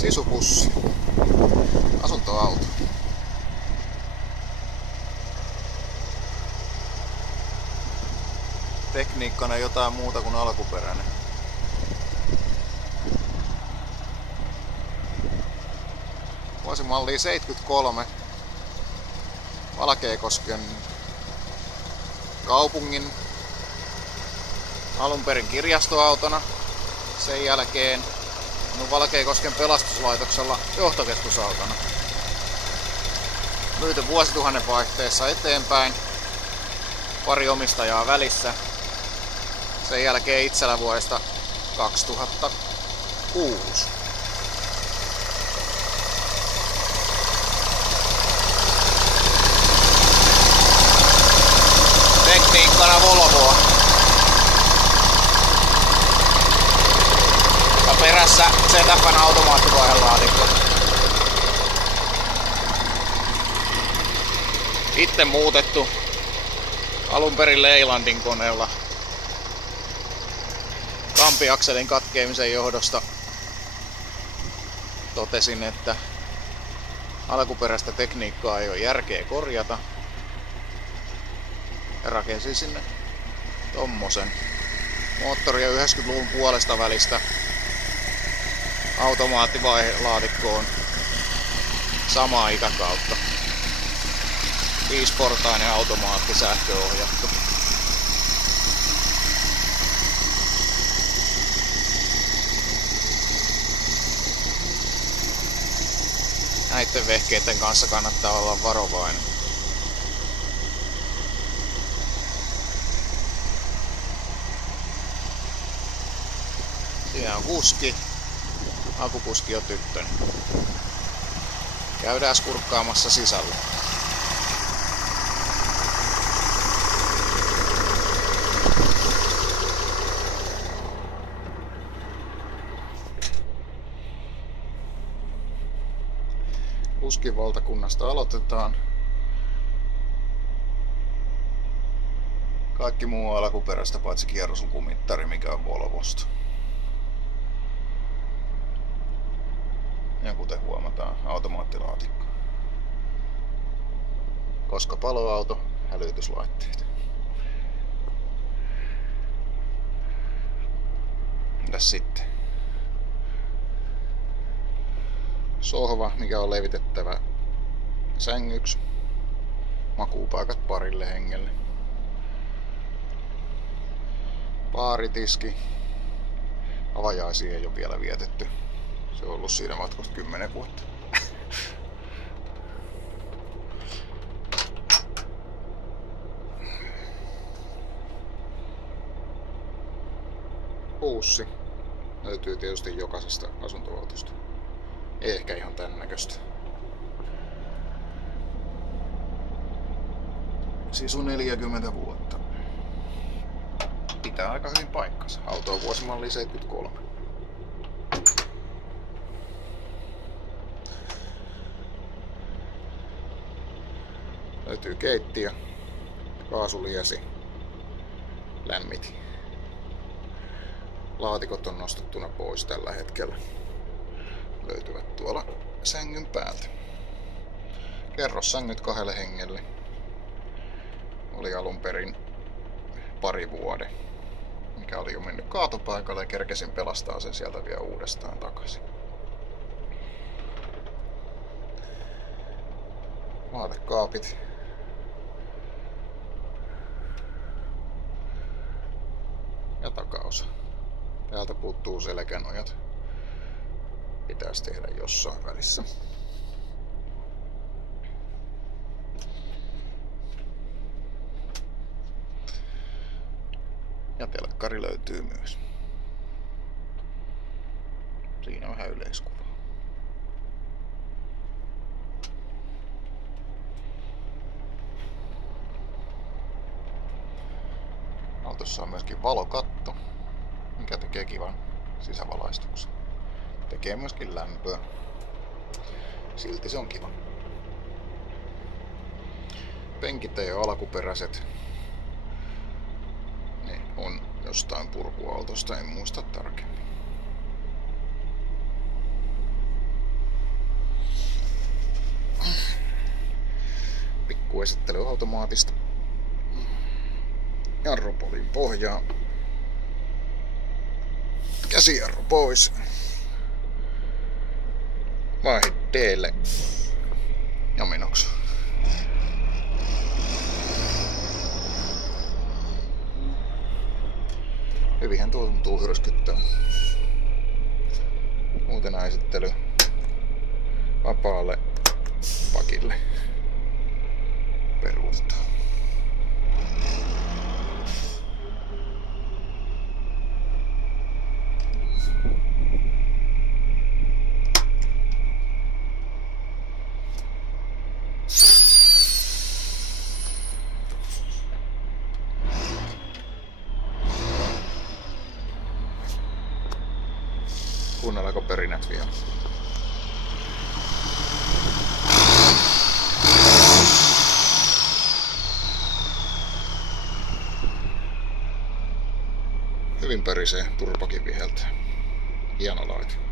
Sisupussi. Asuntoauto. Tekniikkana jotain muuta kuin alkuperäinen. Vuosimallia 73. Valkeakosken kaupungin alunperin kirjastoautona. Sen jälkeen Valkeakosken pelastuslaitoksella johtokeskusautona. Myyty vuosituhannen vaihteessa eteenpäin. Pari omistajaa välissä. Sen jälkeen itsellä vuodesta 2006. Tekniikkana Volvoa. Ja perässä ZF:n automaattivaihelaatikko. Itse muutettu alun perin Leylandin koneella. Kampiakselin katkeamisen johdosta totesin, että alkuperäistä tekniikkaa ei ole järkeä korjata. Ja rakensin sinne tommosen moottoria 90-luvun puolesta välistä automaattivaihelaatikkoon samaa ikäkautta. 5-portainen automaatti sähköohjattu. Näiden vehkeiden kanssa kannattaa olla varovainen. Siinä on kuski. Akukuski on tyttöni. Käydään kurkkaamassa sisällä. Kuskin valtakunnasta aloitetaan. Kaikki muu on alkuperäistä paitsi kierroslukumittari, mikä on Volvosta. Ja kuten huomataan, automaattilaatikko. Koska paloauto, hälytyslaitteet. Mitäs sitten? Sohva, mikä on levitettävä sängyksi. Makuupaikat parille hengelle. Baaritiski. Avajaisia ei ole vielä vietetty. Se on ollut siinä matkosta 10 vuotta. Puussi löytyy tietysti jokaisesta asuntoautosta. Ei ehkä ihan tän näköistä. Sisu 40 vuotta. Pitää aika hyvin paikkansa. Auto on vuosimalli 73. Löytyy keittiö, kaasuliesi, lämmit. Laatikot on nostettuna pois tällä hetkellä. Löytyvät tuolla sängyn päältä. Kerrossängyt 2 hengelle. Oli alun perin pari vuoden, mikä oli jo mennyt kaatopaikalle ja kerkesin pelastaa sen sieltä vielä uudestaan takaisin. Vaatekaapit. Ja takaosa. Täältä puuttuu selkänojat. Pitäisi tehdä jossain välissä. Ja telkkari löytyy myös. Siinä on vähän yleiskuva. Autossa on myöskin valokatto, mikä tekee kivan sisävalaistuksen. Tekee myöskin lämpöä. Silti se on kiva. Penkit ei ole alkuperäiset. Ne on jostain purkuautosta, en muista tarkemmin. esittelyautomaatista. Jarrupolin pohjaa. Käsijarru pois. Vaihe D:lle ja menoksi. Hyvinhän tuo tuntuu hyrskyttää. Uutena esittely vapaalle pakille peruutetaan. Kuunnellaanko perinät vielä? Hyvin pärisee, turpakin viheltää. Hieno laite.